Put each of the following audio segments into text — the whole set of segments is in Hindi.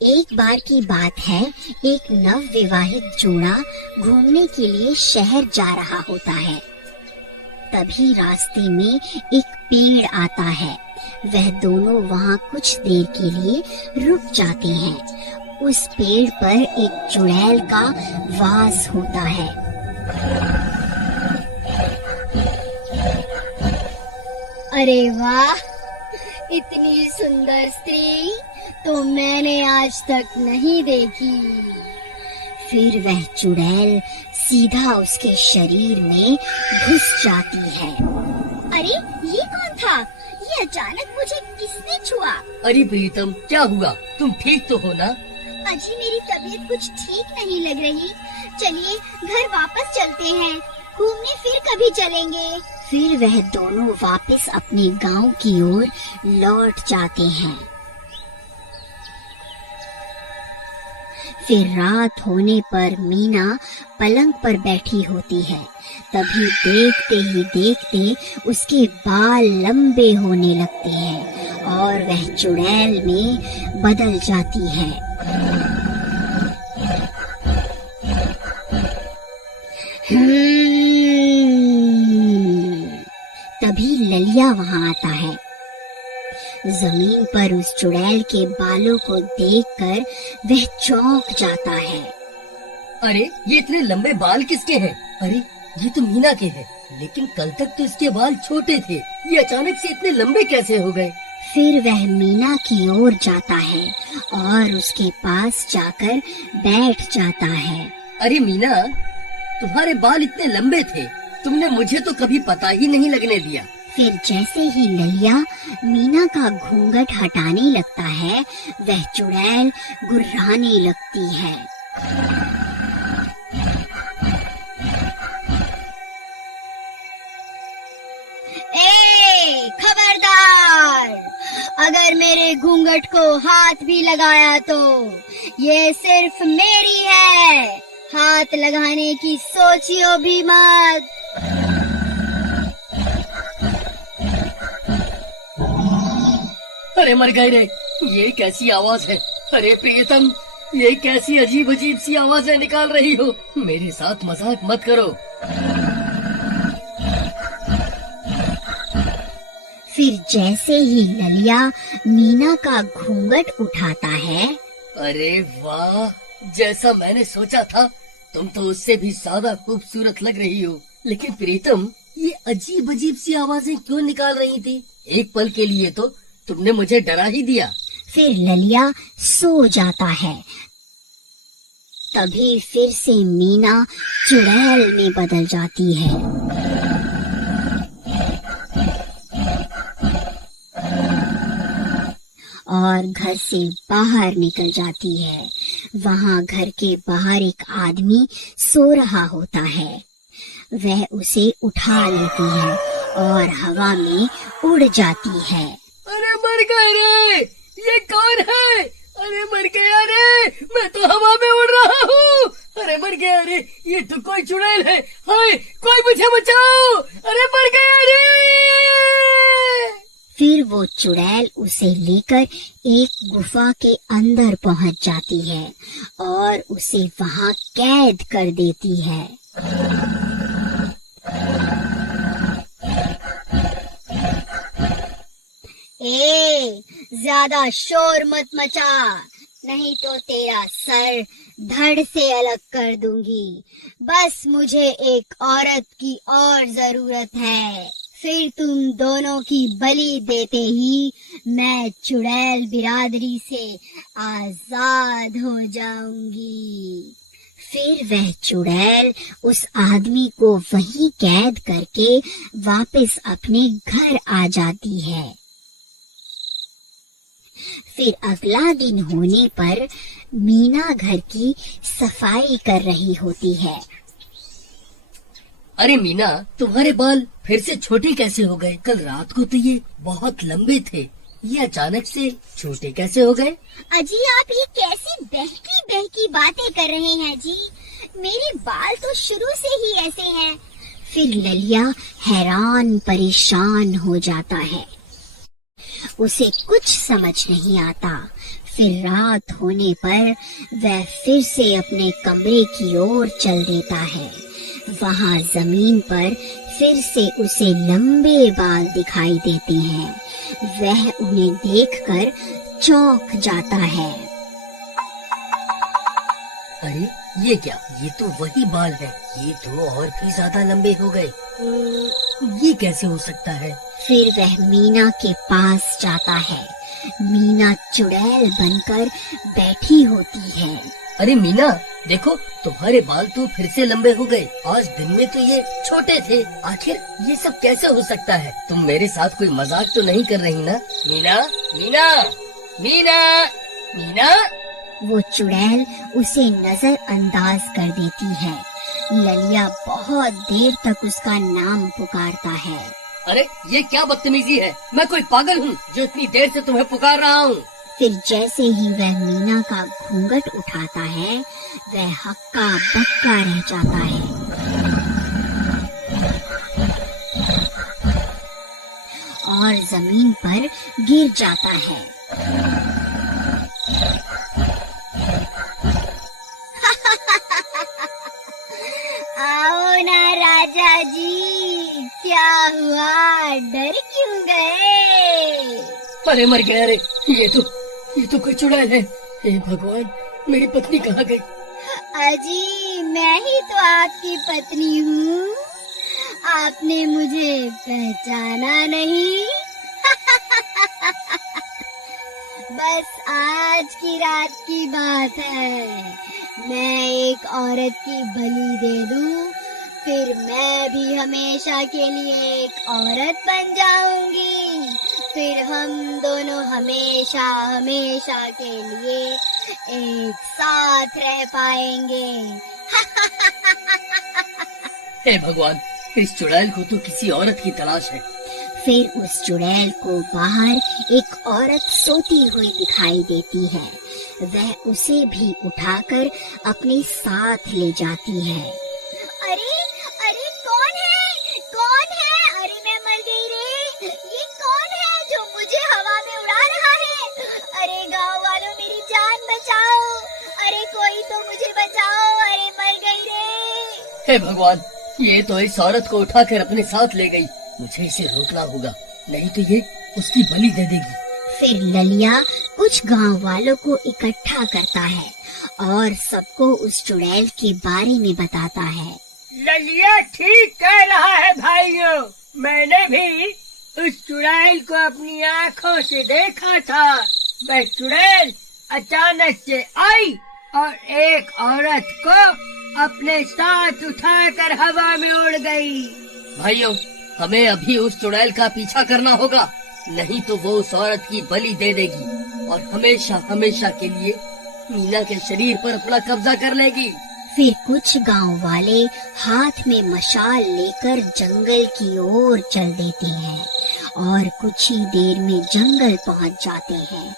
एक बार की बात है, एक नव विवाहित जोड़ा घूमने के लिए शहर जा रहा होता है। तभी रास्ते में एक पेड़ आता है। वह दोनों वहाँ कुछ देर के लिए रुक जाते हैं। उस पेड़ पर एक चुड़ैल का वास होता है। अरे वाह, इतनी सुंदर स्त्री तो मैंने आज तक नहीं देखी। फिर वह चुड़ैल सीधा उसके शरीर में घुस जाती है। अरे ये कौन था? ये अचानक मुझे किसने छुआ? अरे प्रीतम, क्या हुआ? तुम ठीक तो हो ना? अजी मेरी तबीयत कुछ ठीक नहीं लग रही। चलिए घर वापस चलते हैं, घूमने फिर कभी चलेंगे। फिर वह दोनों वापस अपने गांव की ओर लौट जाते हैं। फिर रात होने पर मीना पलंग पर बैठी होती है। तभी देखते ही देखते उसके बाल लंबे होने लगते हैं और वह चुड़ैल में बदल जाती है। तभी ललिया वहाँ आता है। जमीन पर उस चुड़ैल के बालों को देखकर वह चौंक जाता है। अरे ये इतने लंबे बाल किसके हैं? अरे ये तो मीना के हैं, लेकिन कल तक तो इसके बाल छोटे थे। ये अचानक से इतने लंबे कैसे हो गए? फिर वह मीना की ओर जाता है और उसके पास जाकर बैठ जाता है। अरे मीना, तुम्हारे बाल इतने लंबे थे, तुमने मुझे तो कभी पता ही नहीं लगने दिया। फिर जैसे ही ललिया मीना का घूंघट हटाने लगता है, वह चुड़ैल गुर्राने लगती है। ए, खबरदार! अगर मेरे घूंघट को हाथ भी लगाया तो ये सिर्फ मेरी है। हाथ लगाने की सोचियो भी मत। अरे मर गए रे, ये कैसी आवाज है? अरे प्रियतम, ये कैसी अजीब अजीब सी आवाजें निकाल रही हो? मेरे साथ मजाक मत करो। फिर जैसे ही ललिया मीना का घूंघट उठाता है, अरे वाह, जैसा मैंने सोचा था, तुम तो उससे भी ज्यादा खूबसूरत लग रही हो। लेकिन प्रीतम, ये अजीब अजीब सी आवाजें क्यों निकाल रही थी? एक पल के लिए तो तुमने मुझे डरा ही दिया। फिर ललिया सो जाता है। तभी फिर से मीना चुड़ैल में बदल जाती है। और घर से बाहर निकल जाती है। वहाँ घर के बाहर एक आदमी सो रहा होता है। वह उसे उठा लेती है और हवा में उड़ जाती है। अरे मर गए रे, ये कौन है? अरे मर गया रे, मैं तो हवा में उड़ रहा हूँ। अरे मर गया रे, ये तो कोई चुड़ैल है। हाय, कोई मुझे बचाओ! अरे मर गया रे! फिर वो चुड़ैल उसे लेकर एक गुफा के अंदर पहुंच जाती है और उसे वहां कैद कर देती है। ए, ज्यादा शोर मत मचा, नहीं तो तेरा सर धड़ से अलग कर दूंगी। बस मुझे एक औरत की और जरूरत है। फिर तुम दोनों की बलि देते ही मैं चुड़ैल बिरादरी से आजाद हो जाऊंगी। फिर वह चुड़ैल उस आदमी को वहीं कैद करके वापस अपने घर आ जाती है। फिर अगला दिन होने पर मीना घर की सफाई कर रही होती है। अरे मीना, तुम्हारे बाल फिर से छोटे कैसे हो गए? कल रात को तो ये बहुत लंबे थे, ये अचानक से छोटे कैसे हो गए? अजी आप ये कैसी बहकी बहकी बातें कर रहे हैं जी? मेरे बाल तो शुरू से ही ऐसे हैं। फिर ललिया हैरान परेशान हो जाता है। उसे कुछ समझ नहीं आता। फिर रात होने पर वह फिर से अपने कमरे की ओर चल देता है। वहां जमीन पर फिर से उसे लंबे बाल दिखाई देते हैं। वह उन्हें देखकर चौंक जाता है। अरे ये क्या? ये तो वही बाल है। ये तो और भी ज्यादा लंबे हो गए। ये कैसे हो सकता है? फिर वह मीना के पास जाता है। मीना चुड़ैल बनकर बैठी होती है। अरे मीना, देखो तुम्हारे बाल तो फिर से लंबे हो गए। आज दिन में तो ये छोटे थे। आखिर ये सब कैसे हो सकता है? तुम मेरे साथ कोई मजाक तो नहीं कर रही ना? मीना, मीना, मीना, मीना। वो चुड़ैल उसे नजरअंदाज कर देती है। ललिया बहुत देर तक उसका नाम पुकारता है। अरे ये क्या बदतमीजी है? मैं कोई पागल हूँ जो इतनी देर से तुम्हें पुकार रहा हूँ? फिर जैसे ही वह मीना का घूंघट उठाता है, वह हक्का बक्का रह जाता है। और जमीन पर गिर जाता है। आओ ना राजा जी, क्या हुआ, डर क्यों गए? अरे मर गया रे। ये तो कोई चुड़ैल है। हे भगवान, मेरी पत्नी कहाँ गई? अजी, मैं ही तो आपकी पत्नी हूँ। आपने मुझे पहचाना नहीं? बस आज की रात की बात है। मैं एक औरत की बलि दे दूं, फिर मैं भी हमेशा के लिए एक औरत बन जाऊंगी। फिर हम दोनों हमेशा हमेशा के लिए एक साथ रह पाएंगे। हे भगवान, इस चुड़ैल को तो किसी औरत की तलाश है। फिर उस चुड़ैल को बाहर एक औरत सोती हुई दिखाई देती है। वह उसे भी उठाकर अपने साथ ले जाती है। अरे अरे, कौन है? कौन है? अरे मैं मर गई रे। ये कौन है जो मुझे हवा में उड़ा रहा है? अरे गांव वालों, मेरी जान बचाओ। अरे कोई तो मुझे बचाओ। अरे मर गई रे। हे भगवान, ये तो इस औरत को उठाकर अपने साथ ले गई। मुझे इसे रोकना होगा, नहीं तो ये उसकी बलि दे देगी। फिर ललिया कुछ गांव वालों को इकट्ठा करता है और सबको उस चुड़ैल के बारे में बताता है। ललिया ठीक कह रहा है भाइयों। मैंने भी उस चुड़ैल को अपनी आँखों से देखा था। वह चुड़ैल अचानक से आई और एक औरत को अपने साथ उठाकर हवा में उड़ गई। भाइयों, हमें अभी उस चुड़ैल का पीछा करना होगा, नहीं तो वो उस औरत की बलि दे देगी और हमेशा हमेशा के लिए मीना के शरीर पर अपना कब्जा कर लेगी। फिर कुछ गांव वाले हाथ में मशाल लेकर जंगल की ओर चल देते हैं और कुछ ही देर में जंगल पहुंच जाते हैं।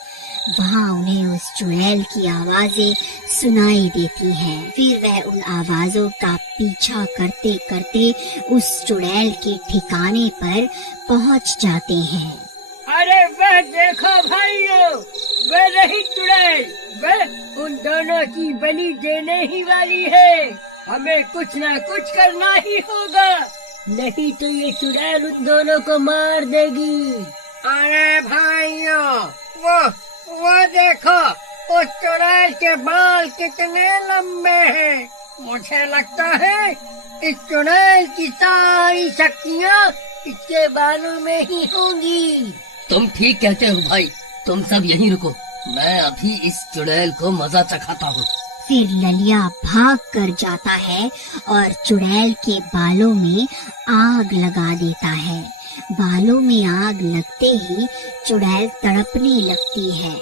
वहां उन्हें उस चुड़ैल की आवाजें सुनाई देती हैं। फिर वह उन आवाजों का पीछा करते करते उस चुड़ैल के ठिकाने पर पहुंच जाते हैं। अरे वह देखो भाइयों, वह रही चुड़ैल। वह उन दोनों की बलि देने ही वाली है। हमें कुछ ना कुछ करना ही होगा, नहीं तो ये चुड़ैल उन दोनों को मार देगी। अरे भाइयों, वो देखो, उस चुड़ैल के बाल कितने लंबे हैं। मुझे लगता है इस चुड़ैल की सारी शक्तियाँ इसके बालों में ही होंगी। तुम ठीक कहते हो भाई, तुम सब यहीं रुको, मैं अभी इस चुड़ैल को मजा चखाता हूँ। फिर ललिया भाग कर जाता है और चुड़ैल के बालों में आग लगा देता है। बालों में आग लगते ही चुड़ैल तड़पने लगती है।